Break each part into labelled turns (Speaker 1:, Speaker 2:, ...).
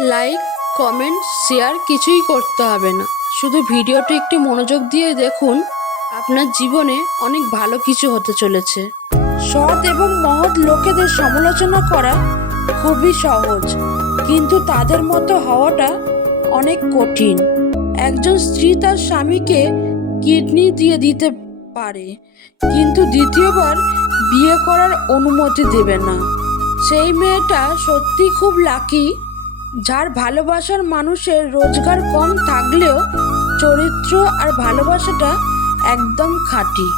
Speaker 1: Like comment share কিছুই করতে হবে না। শুধু ভিডিওটি একটু মনোযোগ দিয়ে দেখুন, আপনার জীবনে অনেক ভালো কিছু হতে চলেছে।
Speaker 2: সৎ এবং মহৎ লোকেদের সমালোচনা করা খুবই সহজ, কিন্তু তাদের মতো হওয়াটা অনেক কঠিন। একজন স্ত্রী তার স্বামীকে কিডনি দিয়ে দিতে পারে, কিন্তু দ্বিতীয়বার বিয়ে করার অনুমতি দেবে না। সেই মেয়েটা সত্যি খুব লাকি যার ভালোবাসার মানুষের রোজগার কম থাকলেও চরিত্র আর ভালোবাসাটা একদম খাঁটি।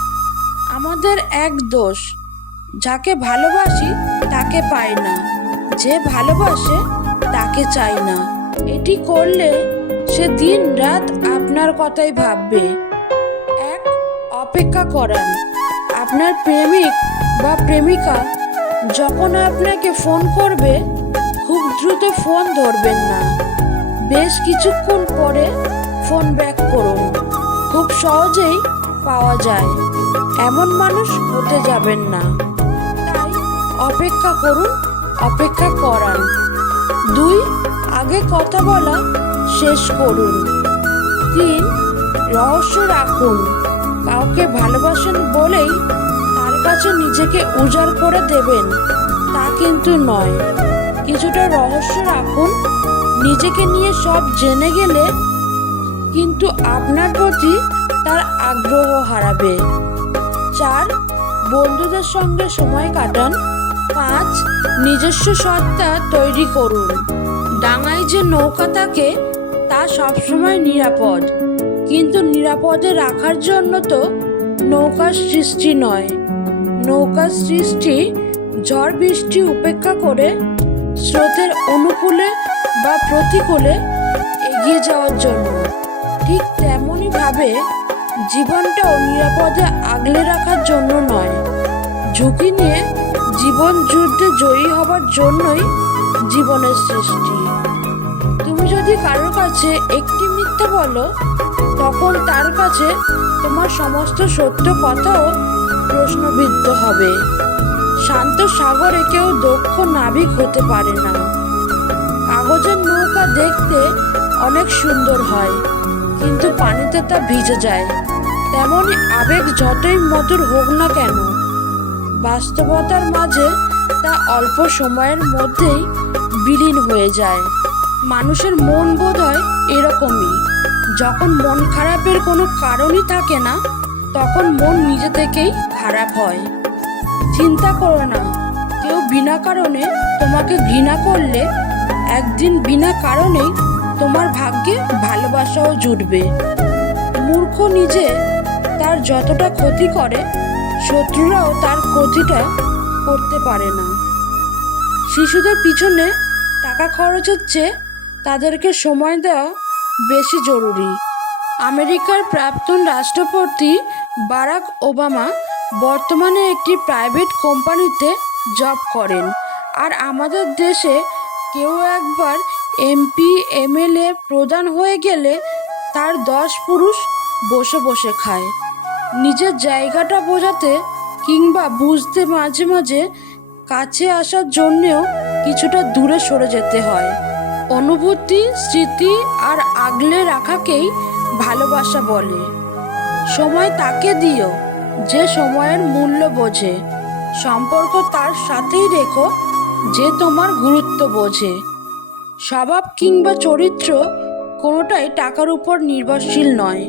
Speaker 2: আমাদের এক দোষ, যাকে ভালোবাসি তাকে পাই না, যে ভালোবাসে তাকে চাই না। এটি করলে সে দিন রাত আপনার কথাই ভাববে। এক, অপেক্ষা করান। আপনার প্রেমিক বা প্রেমিকা যখন আপনাকে ফোন করবে দ্রুত ফোন ধরবেন না। বেশ কিছুক্ষণ পরে ফোন ব্যাক করুন। খুব সহজেই পাওয়া যায়। এমন মানুষ হতে যাবেন না। তাই অপেক্ষা করুন, অপেক্ষা করান। দুই, আগে কথা বলা শেষ করুন। তিন, রহস্য রাখুন। কাউকে ভালোবাসেন বলেই তার কাছে নিজেকে উজাড় করে দেবেন। তা কিন্তু নয়। কিছুটা রহস্য রাখুন। নিজেকে নিয়ে সব জেনে গেলে কিন্তু আপনার প্রতি তার আগ্রহ হারাবে। চার, বন্ধুদের সঙ্গে সময় কাটান। পাঁচ, নিজস্ব সত্তা তৈরি করুন। ডাঙায় যে নৌকা থাকে, তা সবসময় নিরাপদ। কিন্তু নিরাপদে রাখার জন্য তো নৌকার সৃষ্টি নয়। নৌকার সৃষ্টি ঝড় বৃষ্টি উপেক্ষা করে স্রোতের অনুকূলে বা প্রতিকূলে এগিয়ে যাওয়ার জন্য। ঠিক তেমনইভাবে জীবনটাও নিরাপদে আগলে রাখার জন্য নয়। ঝুঁকি নিয়ে জীবন যুদ্ধে জয়ী হবার জন্যই জীবনের সৃষ্টি। তুমি যদি কারোর কাছে একটি মিথ্যে বলো, তখন তার কাছে তোমার সমস্ত সত্য কথাও প্রশ্নবিদ্ধ হবে। সাগরে কেউ দক্ষ নাবিক হতে পারে না। কাগজের নৌকা দেখতে অনেক সুন্দর হয়, কিন্তু পানিতে তা ভিজে যায়। তেমনই আবেগ যতই মধুর হোক না কেন, বাস্তবতার মাঝে তা অল্প সময়ের মধ্যেই বিলীন হয়ে যায়। মানুষের মন বোধ হয় এরকমই। যখন মন খারাপের কোনো কারণই থাকে না, তখন মন নিজে থেকেই খারাপ হয়। চিন্তা করো না কেউ বিনা কারণে তোমাকে ঘৃণা করলে, একদিন বিনা কারণেই তোমার ভাগ্যে ভালোবাসাও জুটবে। মূর্খ নিজে তার যতটা ক্ষতি করে, শত্রুরাও তার ক্ষতিটা করতে পারে না। শিশুদের পিছনে টাকা খরচের চেয়ে তাদেরকে সময় দেওয়া বেশি জরুরি। আমেরিকার প্রাক্তন রাষ্ট্রপতি বারাক ওবামা বর্তমানে একটি প্রাইভেট কোম্পানিতে জব করেন। আর আমাদের দেশে কেউ একবার এমপি, এমএলএ প্রধান হয়ে গেলে তার দশ পুরুষ বসে বসে খায়। নিজের জায়গাটা বোঝাতে কিংবা বুঝতে মাঝে মাঝে কাছে আসার জন্যেও কিছুটা দূরে সরে যেতে হয়। অনুভূতি, স্মৃতি আর আগলে রাখাকেই ভালোবাসা বলে। সময় তাকে দিও যে সময়ের মূল্য বোঝে। সম্পর্ক তার সাথেই রেখো যে তোমার গুরুত্ব বোঝে। স্বভাব কিংবা চরিত্র কোনোটাই টাকার উপর নির্ভরশীল নয়,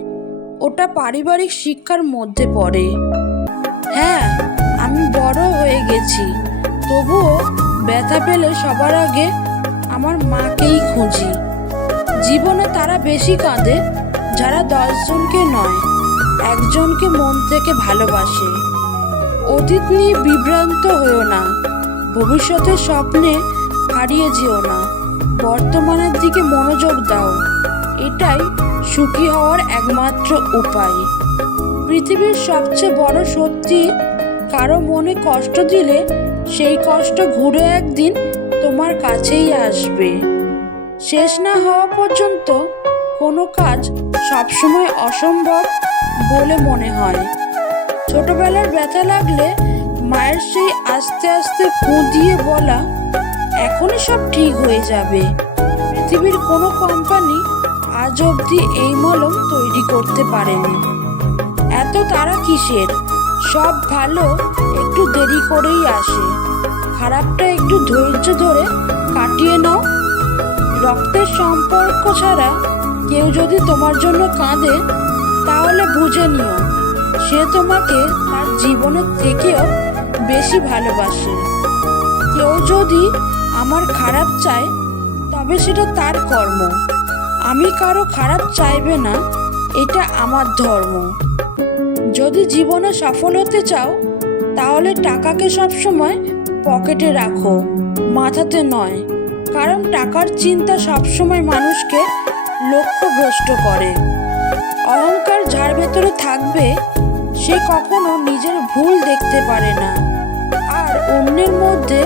Speaker 2: ওটা পারিবারিক শিক্ষার মধ্যে পড়ে। হ্যাঁ আমি বড় হয়ে গেছি, তবুও ব্যথা পেলে সবার আগে আমার মাকেই খুঁজি। জীবনে তারা বেশি কাঁদে, যারা দশজনকে নয়, একজনকে মন থেকে ভালোবাসে। অতীত নিয়ে বিভ্রান্ত হয়েও না। ভবিষ্যতের স্বপ্নে হারিয়ে যেও না। বর্তমানের দিকে মনোযোগ দাও। এটাই সুখী হওয়ার একমাত্র উপায়। পৃথিবীর সবচেয়ে বড় সত্যি, কারও মনে কষ্ট দিলে সেই কষ্ট ঘুরে একদিন তোমার কাছেই আসবে। শেষ না হওয়া পর্যন্ত কোনো কাজ সবসময় অসম্ভব বলে মনে হয়। ছোটবেলার ব্যথা লাগলে মায়ের সেই আস্তে আস্তে ফু দিয়ে বলা এখনই সব ঠিক হয়ে যাবে। পৃথিবীর কোনো কোম্পানি আজ অবধি এই মলম তৈরি করতে পারেনি। এত তারা কিসের? সব ভালো একটু দেরি করেই আসে। খারাপটা একটু ধৈর্য ধরে কাটিয়ে নাও। রক্তের সম্পর্ক ছাড়া কেউ যদি তোমার জন্য কাঁদে, তাহলে বুঝে নিও। সে তোমাকে তার জীবনের থেকেও বেশি ভালোবাসে। কেউ যদি আমার খারাপ চায়, তবে সেটা তার কর্ম। আমি কারও খারাপ চাইবে না, এটা আমার ধর্ম। যদি জীবনে সফল হতে চাও, তাহলে টাকাকে সবসময় পকেটে রাখো, মাথাতে নয়। কারণ টাকার চিন্তা সবসময় মানুষকে লক্ষ্যভ্রষ্ট করে। অহংকার যার ভেতরে থাকবে সে কখনো নিজের ভুল দেখতে পারে না। আর অন্যের মধ্যে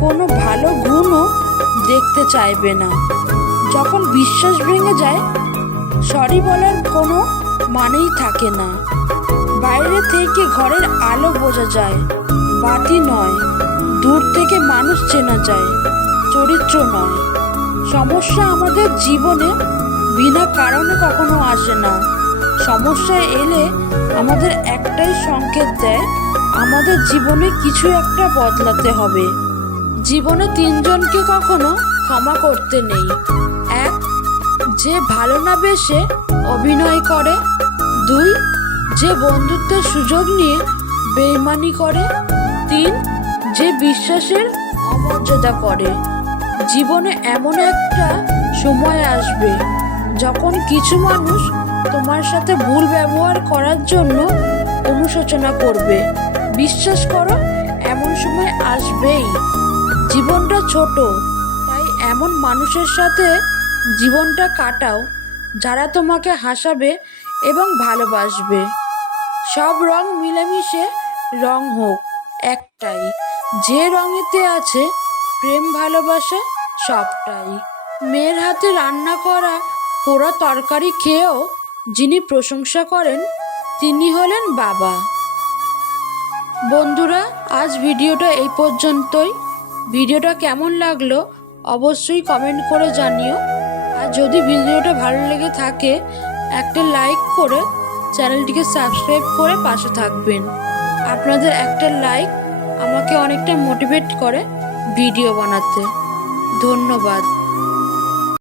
Speaker 2: কোনো ভালো গুণও দেখতে চাইবে না। যখন বিশ্বাস ভেঙে যায়, সরি বলার কোনো মানেই থাকে না। বাইরে থেকে ঘরের আলো বোঝা যায়, বাতি নয়, দূর থেকে মানুষ চেনা যায়, চরিত্র নয়। সমস্যা আমাদের জীবনে বিনা কারণে কখনো আসে না। সমস্যা এলে আমাদের একটাই সংকেত দেয়, আমাদের জীবনে কিছু একটা বদলাতে হবে।
Speaker 1: জীবনে তিনজনকে কখনো ক্ষমা করতে নেই। এক, যে ভালো না বেসে অভিনয় করে। দুই, যে বন্ধুত্বের সুযোগ নিয়ে বেইমানি করে। তিন, যে বিশ্বাসের অমর্যাদা করে। জীবনে এমন একটা সময় আসবে যখন কিছু মানুষ তোমার সাথে ভুল ব্যবহার করার জন্য অনুশোচনা করবে। বিশ্বাস করো, এমন সময় আসবেই। জীবনটা ছোট, তাই এমন মানুষের সাথে জীবনটা কাটাও, যারা তোমাকে হাসাবে এবং ভালোবাসবে। সব রং মিলেমিশে রং হোক, একটাই। যে রঙেতে আছে প্রেম, ভালোবাসা, সবটাই। মেয়ের হাতে রান্না করা পোড়া তরকারি খেয়েও যিনি প্রশংসা করেন, তিনি হলেন বাবা। বন্ধুরা, আজ ভিডিওটা এই পর্যন্তই। ভিডিওটা কেমন লাগল অবশ্যই কমেন্ট করে জানিও। আর যদি ভিডিওটা ভালো লেগে থাকে, একটা লাইক করে চ্যানেলটিকে সাবস্ক্রাইব করে পাশে থাকবেন। আপনাদের একটা লাইক আমাকে অনেকটা মোটিভেট করে ভিডিও বানাতে। ধন্যবাদ।